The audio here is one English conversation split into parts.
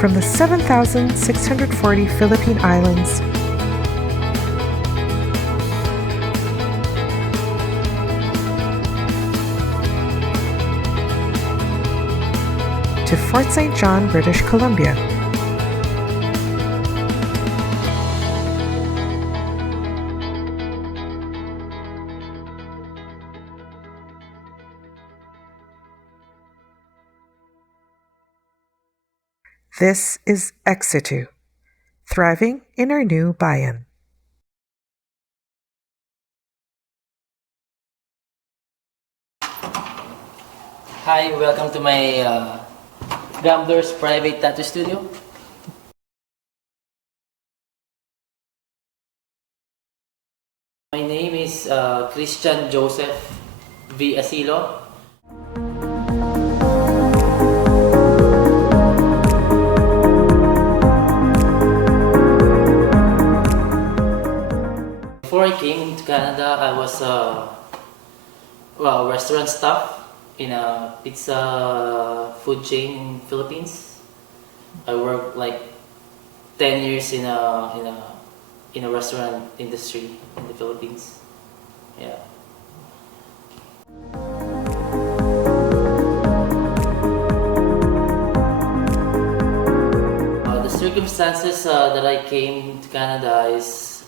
From the 7,640 Philippine Islands to Fort St. John, British Columbia. This is SITU Thriving in Our New Bayan. Hi, welcome to my Gambler's private tattoo studio. My name is Christian Joseph Asilo. Before I came to Canada, I was restaurant staff in a pizza food chain in Philippines. I worked like 10 years in a restaurant industry in the Philippines. Yeah. The circumstances that I came to Canada is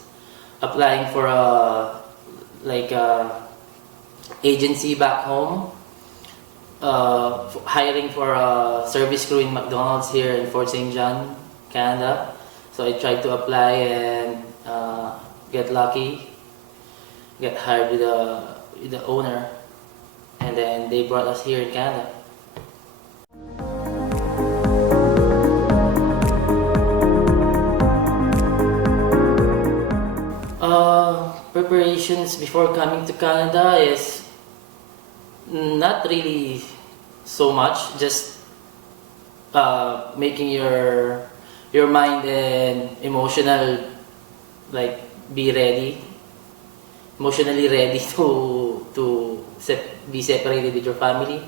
applying for a agency back home, hiring for a service crew in McDonald's here in Fort St. John, Canada. So I tried to apply and get lucky, get hired with the owner, and then they brought us here in Canada. Preparations before coming to Canada is not really so much, just making your mind and emotionally ready to be separated with your family.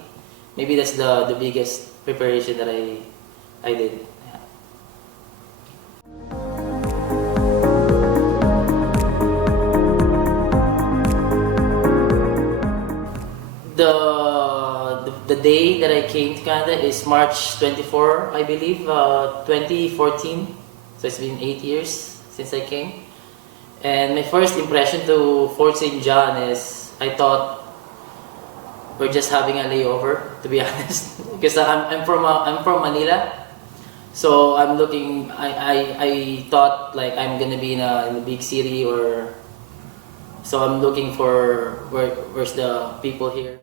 Maybe that's the biggest preparation that I did. The day that I came to Canada is March 24, I believe, 2014. So it's been 8 years since I came. And my first impression to Fort St. John is I thought we're just having a layover, to be honest, because I'm from Manila. So I thought like I'm gonna be in a big city, or so I'm looking for where's the people here.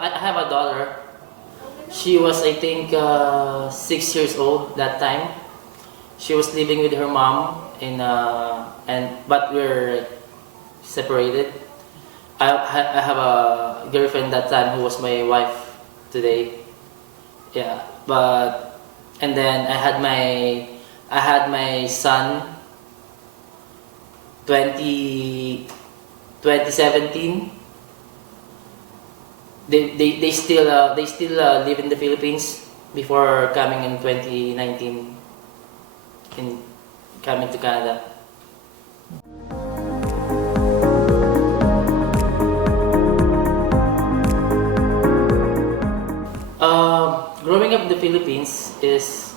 I have a daughter. She was, I think, 6 years old that time. She was living with her mom but we're separated. I have a girlfriend that time who was my wife today. Yeah, and then I had my son 2017. They still live in the Philippines before coming in 2019 in coming to Canada. Growing up in the Philippines is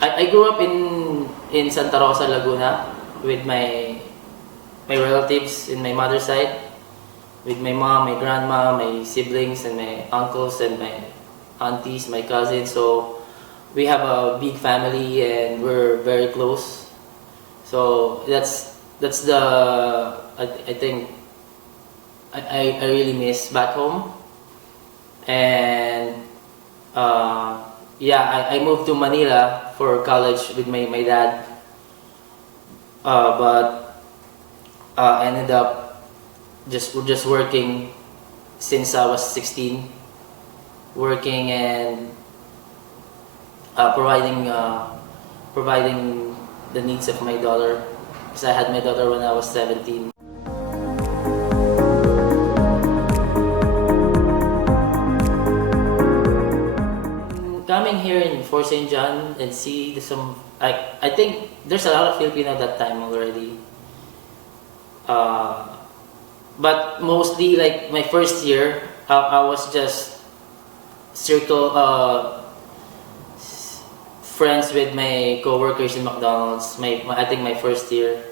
I grew up in Santa Rosa, Laguna with my relatives in my mother's side, with my mom, my grandma, my siblings, and my uncles and my aunties, my cousins. So we have a big family and we're very close. So that's the I think I really miss back home. And I moved to Manila for college with my dad, but ended up just working since I was 16, working and providing the needs of my daughter, because I had my daughter when I was 17. Coming here in Fort St. John and see I think there's a lot of Filipino that time already. But mostly like my first year, I was just circle friends with my co-workers in McDonald's. I think my first year,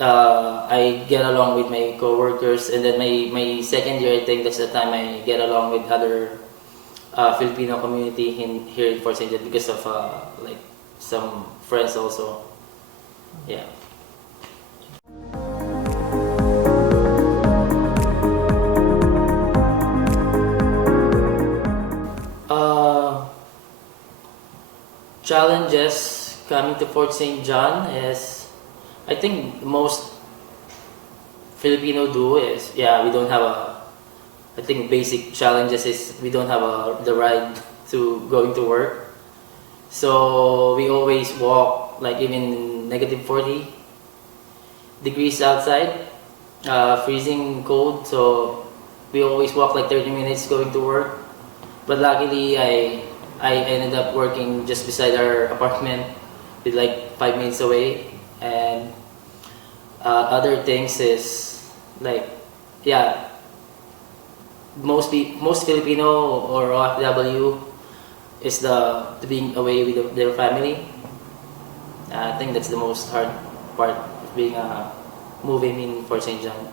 I get along with my co-workers, and then my second year, I think that's the time I get along with other Filipino community here in Fort St. John because of like some friends also. Yeah. Challenges coming to Fort St. John is, I think most Filipino do is, we don't have I think basic challenges is we don't have the ride to going to work. So we always walk like even negative 40 degrees outside, freezing cold. So we always walk like 30 minutes going to work. But luckily I ended up working just beside our apartment, with like 5 minutes away. And other things is like, most Filipino or OFW is the being away with their family. I think that's the most hard part of being moving in Fort St. John.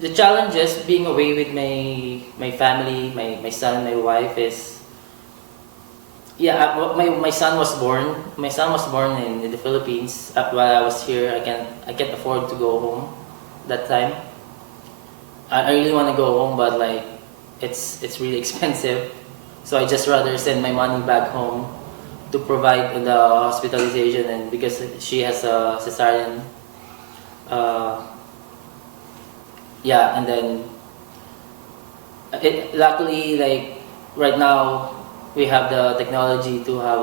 The challenges being away with my family, my son, my wife is, my son was born. My son was born in the Philippines. While I was here, I can't afford to go home that time. I really want to go home, but like it's really expensive. So I just rather send my money back home to provide the hospitalization, and because she has a cesarean. And then luckily, like right now, we have the technology to have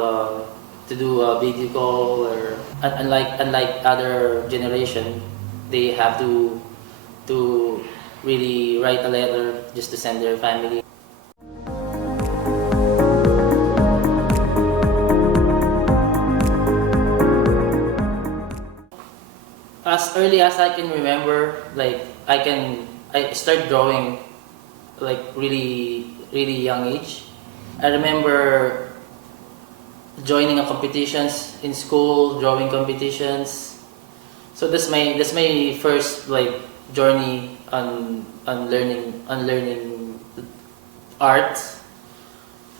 to do a video call, or unlike other generation, they have to really write a letter just to send their family. As early as I can remember, like I start drawing like really young age. I remember joining a competitions in school, drawing competitions. So that's my first like journey on learning art.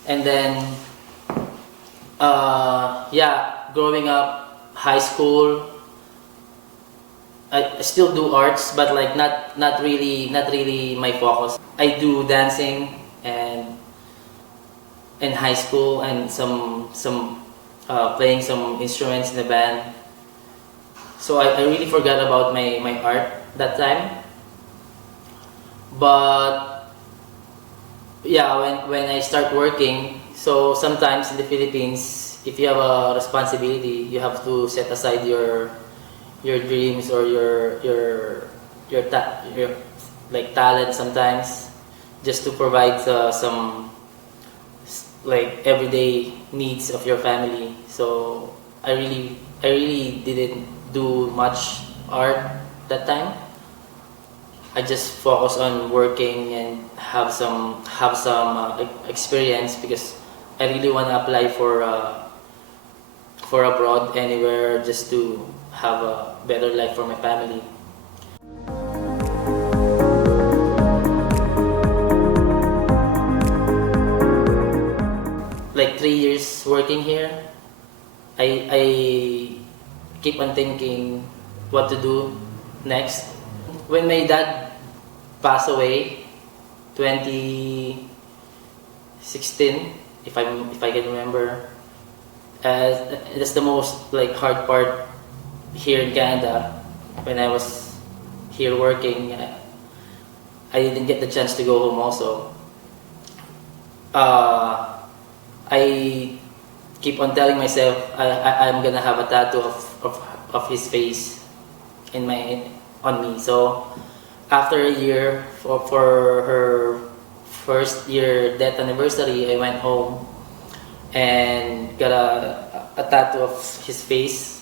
And then growing up, high school, I still do arts, but like not really my focus. I do dancing and in high school, and some playing some instruments in the band. So I really forgot about my art that time. But when I start working, so sometimes in the Philippines, if you have a responsibility, you have to set aside your dreams or your like talent sometimes, just to provide some like everyday needs of your family. So I really didn't do much art that time. I just focus on working and have some experience, because I really want to apply for abroad, anywhere, just to have a better life for my family. Like 3 years working here, I keep on thinking what to do next. When my dad passed away, 2016, 16, if I can remember. That's the most like hard part here in Canada. When I was here working, I didn't get the chance to go home also. I keep on telling myself I'm gonna have a tattoo of his face on me. So after a year for her first year death anniversary, I went home and got a tattoo of his face.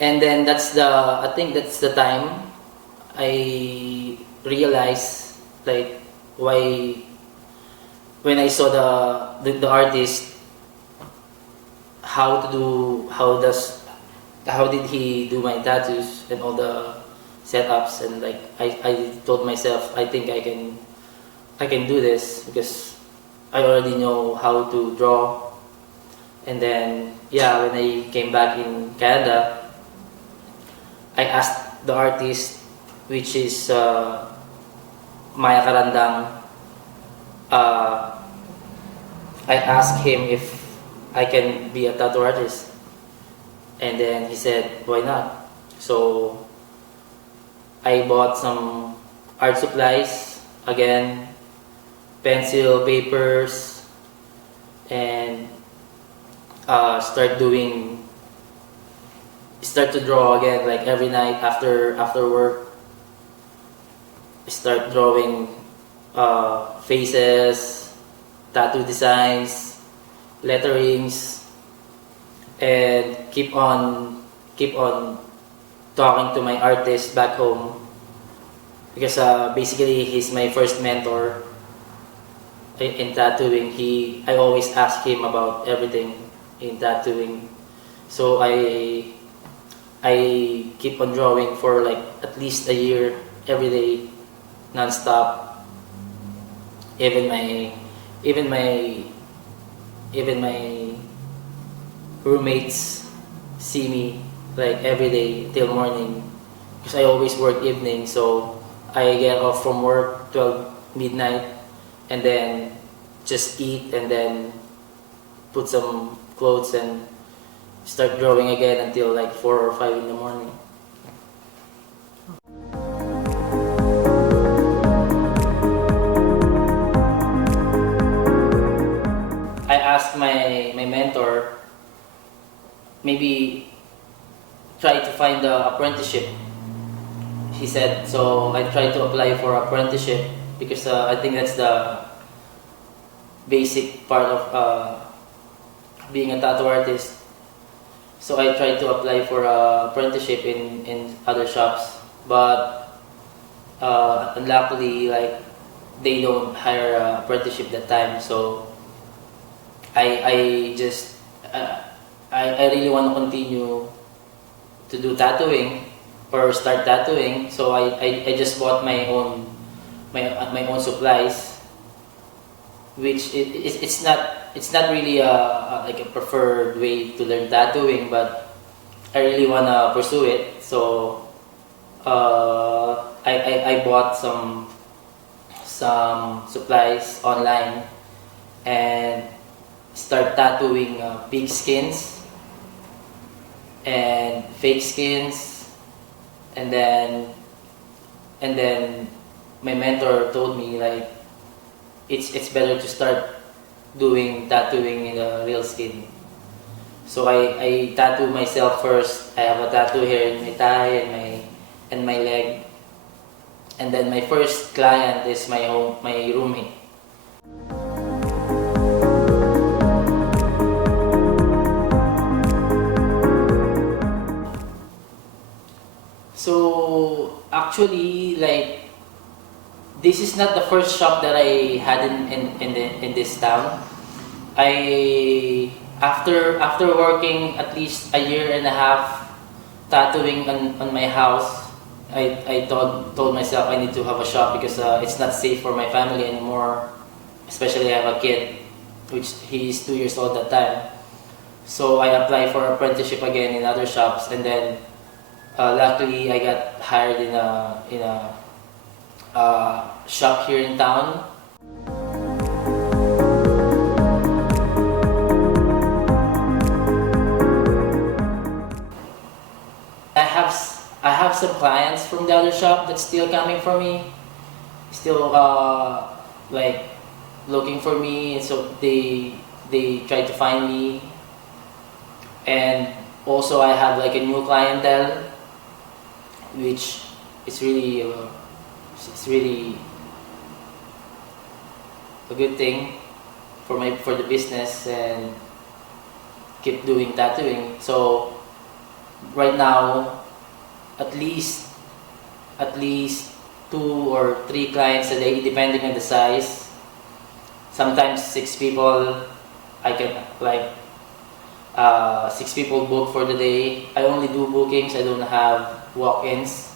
And then I think that's the time I realized like why when I saw the artist how did he do my tattoos and all the setups, and like I told myself I think I can do this because I already know how to draw. And then yeah, when I came back in Canada, I asked the artist, which is Maya Karandang. I asked him if I can be a tattoo artist, and then he said, "Why not?" So I bought some art supplies again, pencil, papers, and start to draw again, like every night after work. Start drawing faces, tattoo designs, letterings, and keep on talking to my artist back home, because basically he's my first mentor in tattooing. I always ask him about everything in tattooing. So I keep on drawing for like at least a year, every day, non-stop. Even my roommates see me like every day till morning, because I always work evening. So I get off from work 12 midnight, and then just eat, and then put some clothes and start drawing again until like 4 or 5 in the morning. I asked my mentor, maybe try to find the apprenticeship. He said, so I tried to apply for apprenticeship because I think that's the basic part of being a tattoo artist. So I tried to apply for apprenticeship in other shops, but unluckily, like, they don't hire apprenticeship that time. So I just I really want to continue to do tattooing or start tattooing. So I just bought my own supplies, which it's not really like a preferred way to learn tattooing, but I really wanna pursue it. So I bought some supplies online and start tattooing pig skins and fake skins, and then my mentor told me like it's better to start doing tattooing in the real skin. So I tattoo myself first. I have a tattoo here in my thigh and my leg, and then my first client is my roommate. So actually, like, this is not the first shop that I had in this town. After working at least a year and a half tattooing on my house, I told myself I need to have a shop because it's not safe for my family anymore. Especially I have a kid, which he is 2 years old at that time. So I applied for apprenticeship again in other shops, and then luckily I got hired in a shop here in town. have some clients from the other shop that's still coming for me, still like looking for me, and so they try to find me. And also I have like a new clientele, which is really it's really a good thing for the business, and keep doing tattooing. So right now, at least 2 or 3 clients a day, depending on the size. Sometimes 6 people. I can like 6 people book for the day. I only do bookings. I don't have walk-ins.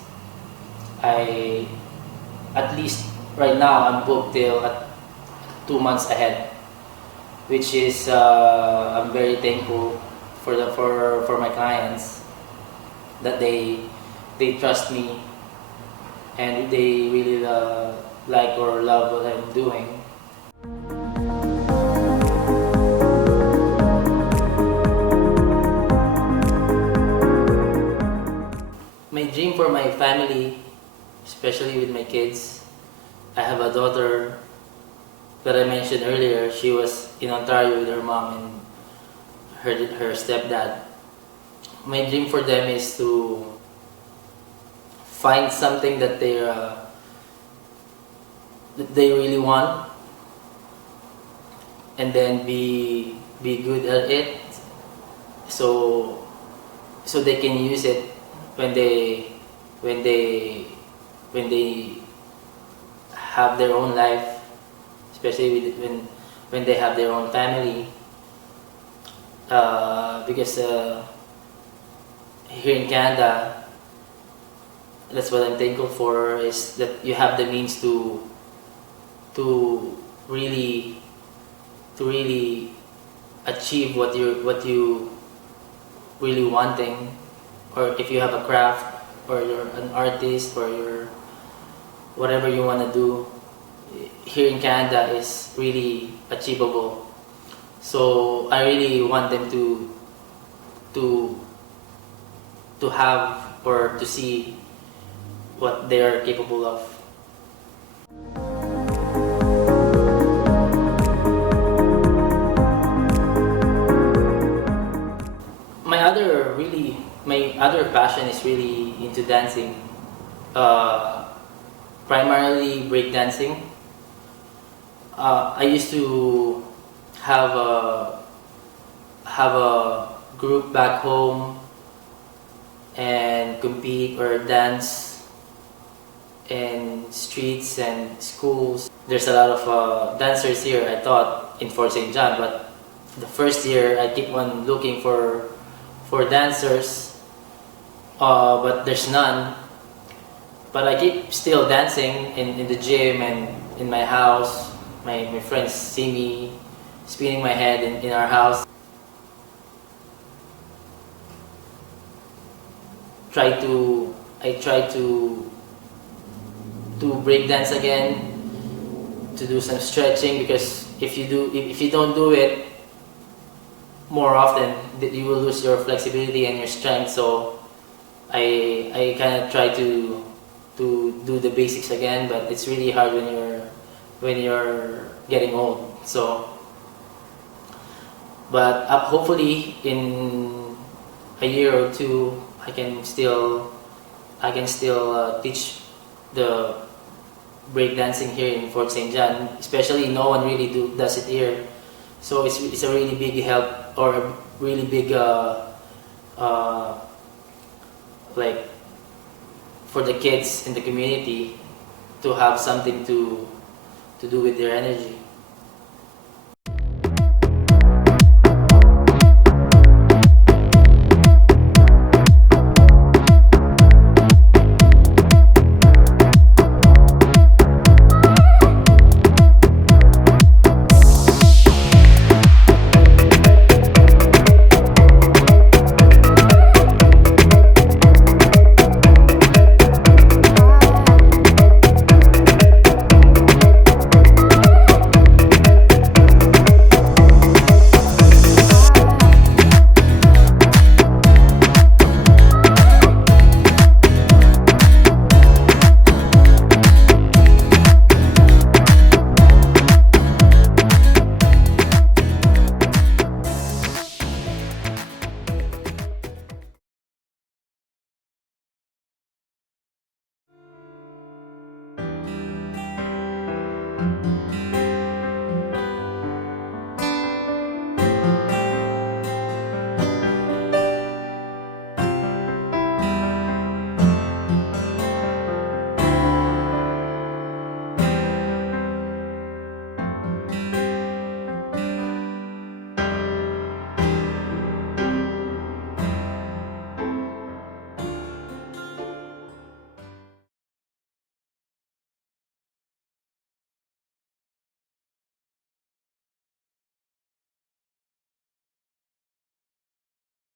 I at least right now I'm booked till at 2 months ahead, which is I'm very thankful for my clients that they trust me, and they really like or love what I'm doing. My dream for my family, especially with my kids, I have a daughter that I mentioned earlier. She was in Ontario with her mom and her stepdad. My dream for them is to find something that they really want, and then be good at it, so they can use it when they have their own life, especially when they have their own family. Because here in Canada, that's what I'm thankful for, is that you have the means to really achieve what you really wanting, or if you have a craft, or you're an artist, or you're whatever you want to do, here in Canada is really achievable. So I really want them to have or to see what they are capable of. My other passion is really into dancing, primarily break dancing. I used to have a group back home and compete or dance in streets and schools. There's a lot of dancers here, I thought, in Fort St. John, but the first year I keep on looking for dancers, but there's none. But I keep still dancing in the gym and in my house. My friends see me spinning my head in our house. I try to break dance again, to do some stretching, because if you don't do it more often, you will lose your flexibility and your strength. So I kind of try to do the basics again, but it's really hard when you're getting old. So, but hopefully in a year or 2, I can still teach the breakdancing here in Fort St. John. Especially, no one really does it here, so it's a really big help, or a really big like for the kids in the community to have something to do with their energy.